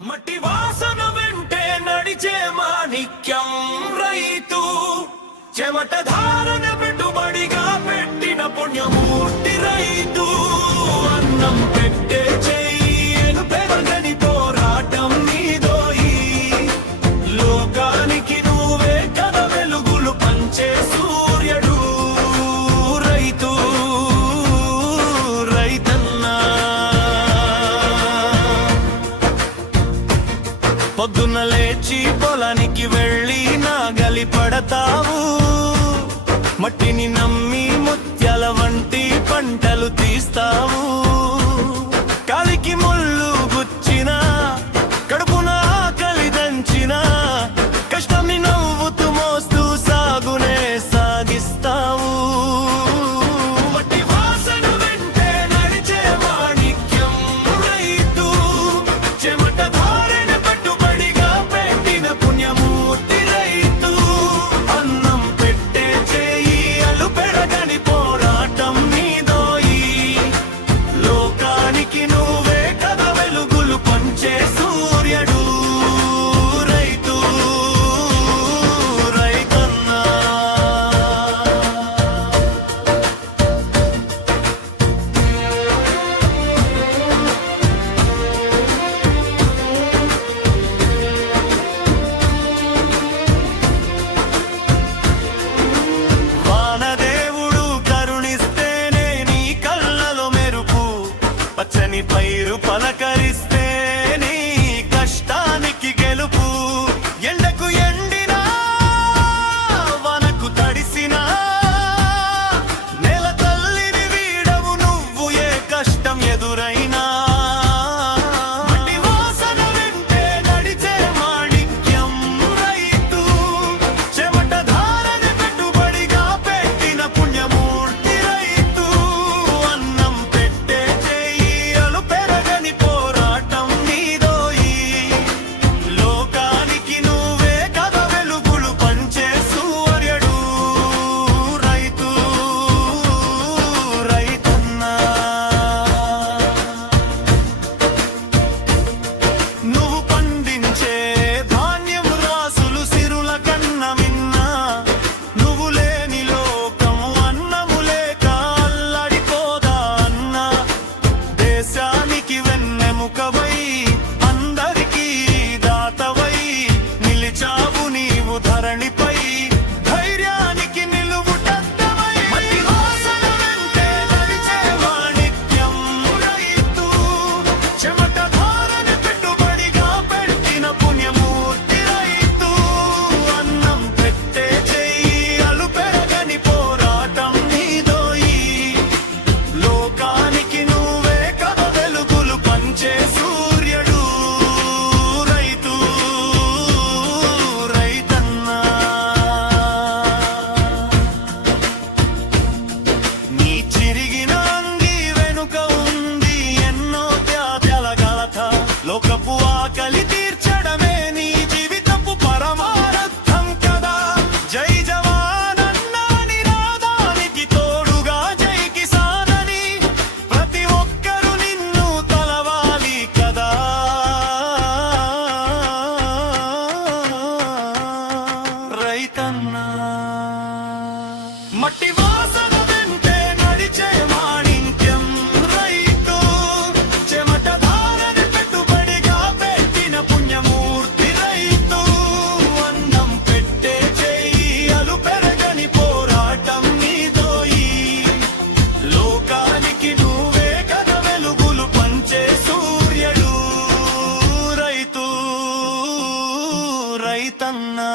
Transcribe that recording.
మట్టి వాసన వెంటే నడిచే మాణిక్యం రైతు, చెమట ధారణ పెట్టుబడిగా పెట్టిన పుణ్యమూర్తి రైతు. అన్నం పెట్టే చెయ్యను పెరగని పోరాటం నీదోయి, లోకానికి నువ్వే కథ వెలుగులు పంచే సూర్యుడు రైతు. రైతన్నా పొద్దున్న లేచి పొలానికి వెళ్ళి నాగలి పడతావు, మట్టిని నమ్మి ముత్యాల వంటి పంటలు తీస్తావు. కాలికి ముళ్ళు గుచ్చిన, కడుపున ఆకలి దంచిన, కష్టాన్ని నవ్వుతూ మోస్తూ సాగునే సాగిస్తావు. మట్టి వాసన వెంటే నడిచే మాణిక్యం రైతు, చెమట ధారణ పెట్టుబడిగా పెట్టిన పుణ్యమూర్తి రైతు. అన్నం పెట్టే చేయి అలు పెరగని పోరాటం నీదోయి, లోకానికి నువ్వే కథ వెలుగులు పంచే సూర్యుడు రైతు. రైతన్నా వానదేవుడు కరుణిస్తేనే నీ కళ్ళలో మెరుపు, పచ్చని పైరు పలకరిస్తే నీ కష్టానికి గెలుపు. ఎండకు ఎండినా వానకు తడిసినా నేల తల్లిని వీడవు నువ్వు ఏ కష్టం ఎదురైనా. మట్టి వాసన వెంటే నడిచే మాణిక్యం రైతు, చెమట ధారణ పెట్టుబడిగా పెట్టిన పుణ్యమూర్తి రైతు. అన్నం పెట్టే చెయ్యలు పెరగని పోరాటం నీదోయి, లోకానికి నువ్వే కథ వెలుగులు పంచే సూర్యుడు రైతు. రైతన్నా నువ్వు పండించే ధాన్యం రాసులు సిరుల కన్న మిన్నా, నువ్వు లేని లోకం అన్నము లేక అల్లడిపోదా అన్నా. దేశానికి వెన్నెముకవై అందరికీ దాతవై నిలిచావు నీవు ధరణిపై, ధైర్యానికి నిలువుటద్దమై. మట్టి వాసన వెంటే నడిచే మాణిక్యం రైతు, చెమట ధారణ పెట్టుబడిగా పెట్టిన పుణ్యమూర్తి రైతు. అన్నం పెట్టే చెయ్యలు పెరగని పోరాటం నీదోయి, లోకానికి నువ్వే కథ వెలుగులు పంచే సూర్యుడు రైతు. రైతన్నా నీ చిరిగిన అంగి వెనుక ఉంది ఎన్నో త్యాగాల గాథ, లోకపు ఆకలి తీర్చడమే నీ జీవితపు పరమార్థం కదా. జై జవాన్ అన్నా నినాదానికి తోడుగా జై కిసాన్ అని ప్రతి ఒక్కరు నిన్ను తలవాలి కదా. రైతన్నా మట్టి వాసన వెంటే నడిచే మాణిక్యం రైతు, చెమట ధారణ పెట్టుబడిగా పెట్టిన పుణ్యమూర్తి రైతు. అన్నం పెట్టే చెయ్యలు పెరగని పోరాటం నీదోయి, లోకానికి నువ్వే కథ వెలుగులు పంచే సూర్యుడు రైతు. రైతన్నా